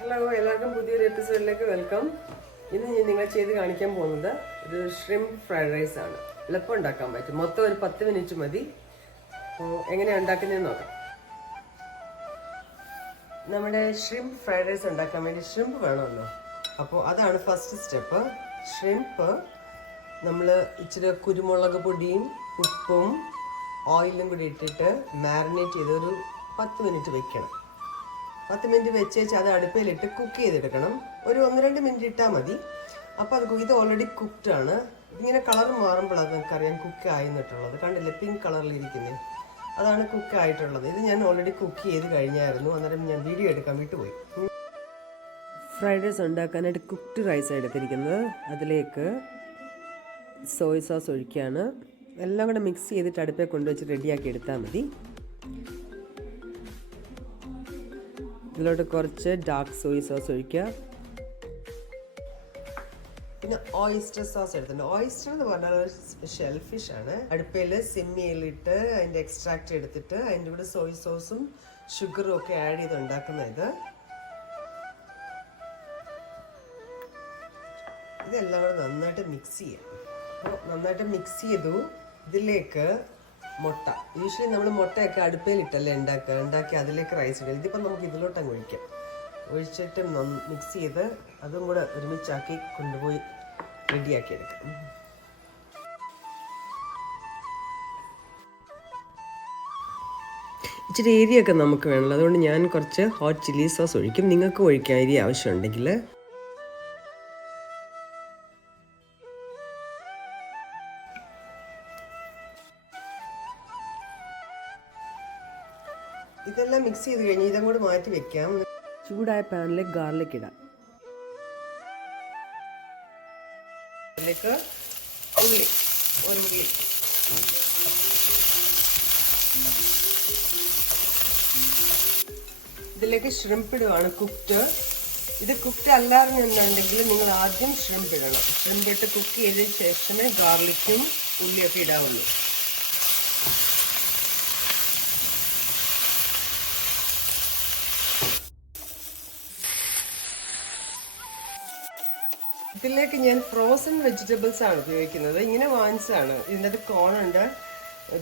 Hello, എല്ലാവർക്കും പുതിയൊരു എപ്പിസോഡിലേക്ക് വെൽക്കം. ഇന്ന് ഞാൻ നിങ്ങളെ ചെയ്ത് കാണിക്കാൻ പോകുന്നത് ഒരു ഷ്രിംപ് ഫ്രൈഡ് റൈസ് ആണ്. എളുപ്പം ഉണ്ടാക്കാൻ പറ്റും. മൊത്തം ഒരു 10 മിനിറ്റ് മതി. എങ്ങനെയാണ് ഉണ്ടാക്കുന്നതെന്ന് നോക്കാം. നമ്മുടെ ഷ്രിംപ് ഫ്രൈഡ് റൈസ് ഉണ്ടാക്കാൻ വേണ്ടി ഷ്രിംപ് വേണമല്ലോ. അപ്പോൾ അതാണ് ഫസ്റ്റ് സ്റ്റെപ്പ്. ഷ്രിംപ് നമ്മൾ ഇച്ചിരി കുരുമുളക് പൊടിയും ഉപ്പും ഓയിലും കൂടി ഇട്ടിട്ട് മാരിനേറ്റ് ചെയ്ത് ഒരു 10 മിനിറ്റ് വെക്കണം. 10 മിനിറ്റ് വെച്ച് അത് അടുപ്പിലിട്ട് കുക്ക് ചെയ്തെടുക്കണം. ഒരു 1-2 മിനിറ്റ് ഇട്ടാൽ മതി. അപ്പോൾ അത് ഇത് ഓൾറെഡി കുക്ക്ഡ് ആണ്. ഇങ്ങനെ കളർ മാറുമ്പോഴാണ് നമുക്കറിയാം കുക്ക് ആയിരുന്നിട്ടുള്ളത്. കണ്ടില്ലേ, പിങ്ക് കളറിലിരിക്കുന്നത്, അതാണ് കുക്ക് ആയിട്ടുള്ളത്. ഇത് ഞാൻ ഓൾറെഡി കുക്ക് ചെയ്ത് കഴിഞ്ഞായിരുന്നു. അന്നേരം ഞാൻ വീഡിയോ എടുക്കാൻ വിട്ടുപോയി. ഫ്രൈഡ് റൈസ് ഉണ്ടാക്കാനായിട്ട് കുക്ക്ഡ് റൈസ് എടുത്തിരിക്കുന്നത്. അതിലേക്ക് സോയ സോസ് ഒഴിക്കുകയാണ്. എല്ലാം കൂടെ മിക്സ് ചെയ്തിട്ട് അടുപ്പേ കൊണ്ടുവച്ച് റെഡിയാക്കി എടുത്താൽ മതി. ഇതിലോട്ട് കുറച്ച് ഡാർക്ക് സോയ സോസ് ഒഴിക്കുക. പിന്നെ ഓയിസ്റ്റർ സോസ് എടുത്തിട്ടുണ്ട്. ഓയിസ്റ്റർ എന്ന് പറഞ്ഞാൽ ഒരു ഷെൽ ഫിഷ് ആണ്. അടുപ്പയിൽ സിമ്മിയിലിട്ട് അതിൻ്റെ എക്സ്ട്രാക്റ്റ് എടുത്തിട്ട് അതിൻ്റെ കൂടെ സോയ സോസും ഷുഗറും ഒക്കെ ആഡ് ചെയ്ത് ഉണ്ടാക്കുന്ന ഇതെല്ലാം കൂടെ നന്നായിട്ട് മിക്സ് ചെയ്യാം. അപ്പോൾ നന്നായിട്ട് മിക്സ് ചെയ്തു. ഇതിലേക്ക് മുട്ട, യൂഷ്വലി നമ്മൾ മുട്ടയൊക്കെ അടുപ്പയിലിട്ടല്ലേ ഉണ്ടാക്കി അതിലേക്ക് റൈസ് ഇടുക. ഇതിപ്പോൾ നമുക്ക് ഇതിലോട്ടങ്ങ് ഒഴിക്കാം. ഒഴിച്ചിട്ട് മിക്സ് ചെയ്ത് അതും കൂടെ ഒരുമിച്ചാക്കി കൊണ്ടുപോയി റെഡിയാക്കി എടുക്കാം. ഇച്ചിരി ഏരിയൊക്കെ നമുക്ക് വേണമല്ലോ, അതുകൊണ്ട് ഞാൻ കുറച്ച് ഹോട്ട് ചില്ലി സോസ് ഒഴിക്കും. നിങ്ങൾക്ക് ഒഴിക്കാം ഏരിയ ആവശ്യമുണ്ടെങ്കിൽ. ഇതെല്ലാം മിക്സ് ചെയ്ത് കഴിഞ്ഞ് ഇതും കൂടി മാറ്റി വെക്കാം. ചൂടായ പാനിലേക്ക് ഗാർലിക് ഇടാം. ഇതിലേക്ക് ഉള്ളി, ഒരു ഉള്ളി, ഇതിലേക്ക് ഷ്രിംപ് ഇടുവാണ്. കുക്ക്ഡ്. ഇത് കുക്ക്ഡ് അല്ലാന്നുണ്ടെങ്കിൽ നിങ്ങൾ ആദ്യം ഷ്രിംപ് ഇടണം. ഷ്രിംപ് ഇട്ട് കുക്ക് ചെയ്തതിന് ശേഷമേ ഗാർലിക്കും ഉള്ളിയൊക്കെ ഇടാവുള്ളൂ. ഇതിലേക്ക് ഞാൻ ഫ്രോസൺ വെജിറ്റബിൾസ് ആണ് ഉപയോഗിക്കുന്നത്. ഇങ്ങനെ വാങ്ങിച്ചാണ്. ഇതിൻ്റെ കോൺ ഉണ്ട്,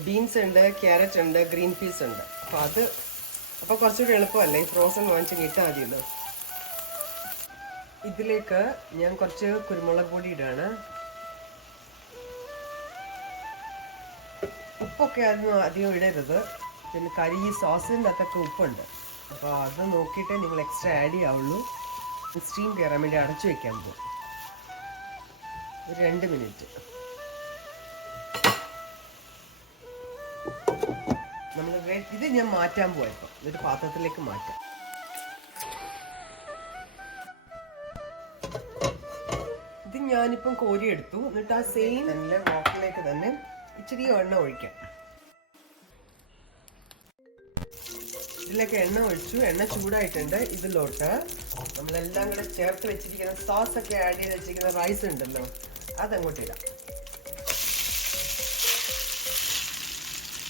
ബീൻസ് ഉണ്ട്, ക്യാരറ്റ് ഉണ്ട്, ഗ്രീൻ പീസ് ഉണ്ട്. അപ്പോൾ കുറച്ചുകൂടി എളുപ്പമല്ലേ, ഈ ഫ്രോസൺ വാങ്ങിച്ച് കിട്ടാൻ മതിയല്ലോ. ഇതിലേക്ക് ഞാൻ കുറച്ച് കുരുമുളക് പൊടി ഇടാണ്. ഉപ്പൊക്കെ അധികം ഇടരുത്. പിന്നെ ഈ സോസിൻ്റെ അകത്തൊക്കെ ഉപ്പുണ്ട്. അപ്പോൾ അത് നോക്കിയിട്ടേ നിങ്ങൾ എക്സ്ട്രാ ആഡ് ചെയ്യാവുള്ളൂ. സ്റ്റീം കയറാൻ വേണ്ടി അടച്ചു വെക്കാൻ പോകും. ഒരു 2 മിനിറ്റ്. ഇത് ഞാൻ മാറ്റാൻ പോയപ്പോൾ ഒരു പാത്രത്തിലേക്ക് മാറ്റാം. ഇത് ഞാനിപ്പം കോരിയെടുത്തു. എന്നിട്ട് ആ സെയിം തന്നെ വാക്കിലേക്ക് തന്നെ ഇച്ചിരി എണ്ണ ഒഴിക്കാം. ഇതിലേക്ക് എണ്ണ ഒഴിച്ചു. എണ്ണ ചൂടായിട്ടുണ്ട്. ഇതിലോട്ട് നമ്മളെല്ലാം കൂടെ ചേർത്ത് വെച്ചിരിക്കുന്ന സോസ് ഒക്കെ ആഡ് ചെയ്ത് വെച്ചിരിക്കുന്ന റൈസ് ഉണ്ടല്ലോ, അതങ്ങോട്ട് ഇടാം.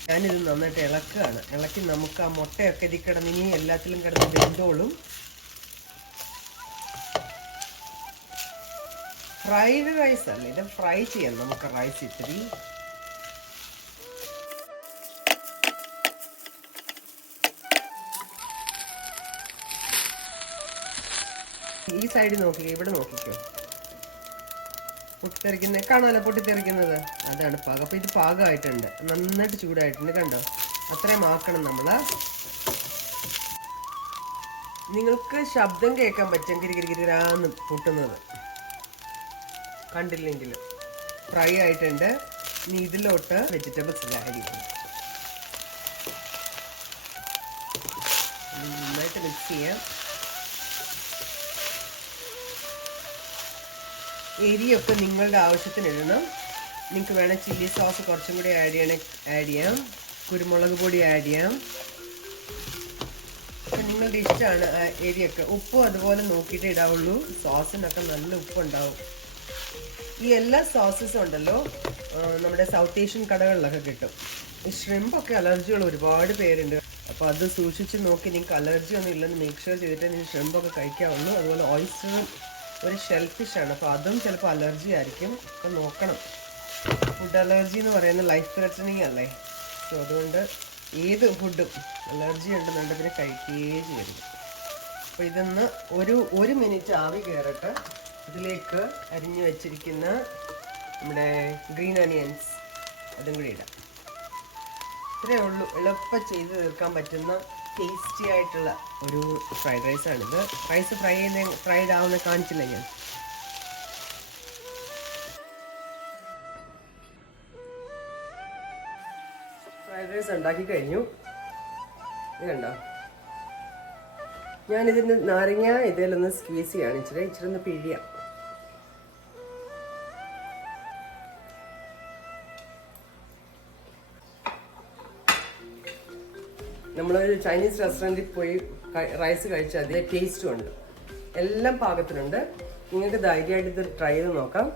ഞാനിത് നന്നായിട്ട് ഇളക്കുകയാണ്. ഇളക്കി നമുക്ക് ആ മുട്ടയൊക്കെ ഇതിൽ കിടന്ന് ഇനി എല്ലാത്തിലും കിടന്ന് വെന്തോളും. ഫ്രൈഡ് റൈസ് അല്ല, ഇത് ഫ്രൈ ചെയ്യാം നമുക്ക് റൈസ് ഇത്തിരി. ഈ സൈഡിൽ നോക്കിക്കോ, ഇവിടെ നോക്കിക്കോ, പൊട്ടിത്തെറിക്കുന്നത് കാണാമല്ലോ. പൊട്ടിത്തെറിക്കുന്നത് അതാണ് പാകം. അപ്പോൾ ഇത് പാകമായിട്ടുണ്ട്, നന്നായിട്ട് ചൂടായിട്ടുണ്ട്. കണ്ടോ, അത്രയും ആക്കണം നമ്മൾ. നിങ്ങൾക്ക് ശബ്ദം കേൾക്കാൻ പറ്റും, ഗിരിഗിരിഗിരാന്ന് പൊട്ടുന്നത്. കണ്ടില്ലെങ്കിലും ഫ്രൈ ആയിട്ടുണ്ട്. ഇനി ഇതിലോട്ട് വെജിറ്റബിൾസ് ആഡ് ചെയ്യണം. നന്നായിട്ട് മിക്സ് ചെയ്യാം. എരിയൊക്കെ നിങ്ങളുടെ ആവശ്യത്തിന് ഇടണം. നിങ്ങൾക്ക് വേണം ചില്ലി സോസ് കുറച്ചും കൂടി ആഡ് ചെയ്യാം. കുരുമുളക് പൊടി ആഡ് ചെയ്യാം. അപ്പം നിങ്ങളുടെ ഇഷ്ടമാണ് എരിയൊക്കെ. ഉപ്പും അതുപോലെ നോക്കിയിട്ട് ഇടാവുള്ളൂ. സോസിനൊക്കെ നല്ല ഉപ്പുണ്ടാവും. ഈ എല്ലാ സോസസും ഉണ്ടല്ലോ നമ്മുടെ സൗത്ത് ഏഷ്യൻ കടകളിലൊക്കെ കിട്ടും. ഈ ഷ്രിമ്പൊക്കെ അലർജികൾ ഒരുപാട് പേരുണ്ട്. അപ്പോൾ അത് സൂക്ഷിച്ച് നോക്കി നിങ്ങൾക്ക് അലർജി ഒന്നും ഇല്ലെന്ന് മേക്ക് ഷുവർ ചെയ്തിട്ട് നിങ്ങൾക്ക് ഷ്രിമ്പൊക്കെ കഴിക്കാവുള്ളൂ. അതുപോലെ ഓയിസ്റ്റർ ഒരു ഷെൽ ഫിഷാണ്, അപ്പോൾ അതും ചിലപ്പോൾ അലർജി ആയിരിക്കും. അപ്പോൾ നോക്കണം. ഫുഡ് അലർജി എന്ന് പറയുന്നത് ലൈഫ് ത്രെറ്റനിങ് അല്ലേ. സോ അതുകൊണ്ട് ഏത് ഫുഡും അലർജി ഉണ്ടെന്നുണ്ടെങ്കിൽ കഴിക്കുകയേ ചെയ്യരുത്. അപ്പോൾ ഇതൊന്ന് ഒരു മിനിറ്റ് ആവി കയറട്ടെ. ഇതിലേക്ക് അരിഞ്ഞു വെച്ചിരിക്കുന്ന നമ്മുടെ ഗ്രീൻ ഒനിയൻസ് അതും കൂടി ഇടാം. ഇത്രയേ ഉള്ളൂ. എളുപ്പം ചെയ്ത് തീർക്കാൻ പറ്റുന്ന ടേസ്റ്റി ആയിട്ടുള്ള ഒരു ഫ്രൈഡ് റൈസാണിത്. റൈസ് ഫ്രൈഡ് ആവുന്ന കാണിച്ചില്ല ഞാൻ. ഫ്രൈഡ് റൈസ് ഉണ്ടാക്കി കഴിഞ്ഞു. ഇത് കണ്ടോ, ഞാനിതിന് നാരങ്ങ ഇതിലൊന്ന് സ്ക്വീസ് ചെയ്യാണ്. ഇച്ചിരി ഒന്ന് പിഴിയാം. നമ്മളൊരു ചൈനീസ് റെസ്റ്റോറൻറ്റിൽ പോയി റൈസ് കഴിച്ചാൽ അതിലെ ടേസ്റ്റും ഉണ്ട്. എല്ലാം പാകത്തിനുണ്ട്. നിങ്ങൾക്ക് ധൈര്യമായിട്ട് ഇത് ട്രൈ ചെയ്ത് നോക്കാം.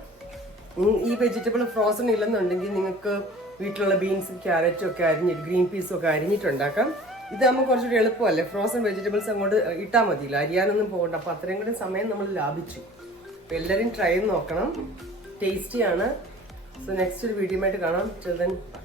ഈ വെജിറ്റബിൾ ഫ്രോസൺ ഇല്ലെന്നുണ്ടെങ്കിൽ നിങ്ങൾക്ക് വീട്ടിലുള്ള ബീൻസും ക്യാരറ്റും ഒക്കെ അരിഞ്ഞിട്ട് ഗ്രീൻ പീസും ഒക്കെ അരിഞ്ഞിട്ടുണ്ടാക്കാം. ഇതാകുമ്പോൾ കുറച്ചുകൂടി എളുപ്പമല്ലേ. ഫ്രോസൺ വെജിറ്റബിൾസ് അങ്ങോട്ട് ഇട്ടാൽ മതിയില്ല, അരിയാനൊന്നും പോകണ്ട. അപ്പോൾ അത്രയും കൂടി സമയം നമ്മൾ ലാഭിച്ചു. അപ്പോൾ എല്ലാവരും ട്രൈ ചെയ്ത് നോക്കണം. ടേസ്റ്റിയാണ്. സോ നെക്സ്റ്റ് ഒരു വീഡിയോ ആയിട്ട് കാണാം. Till then, bye.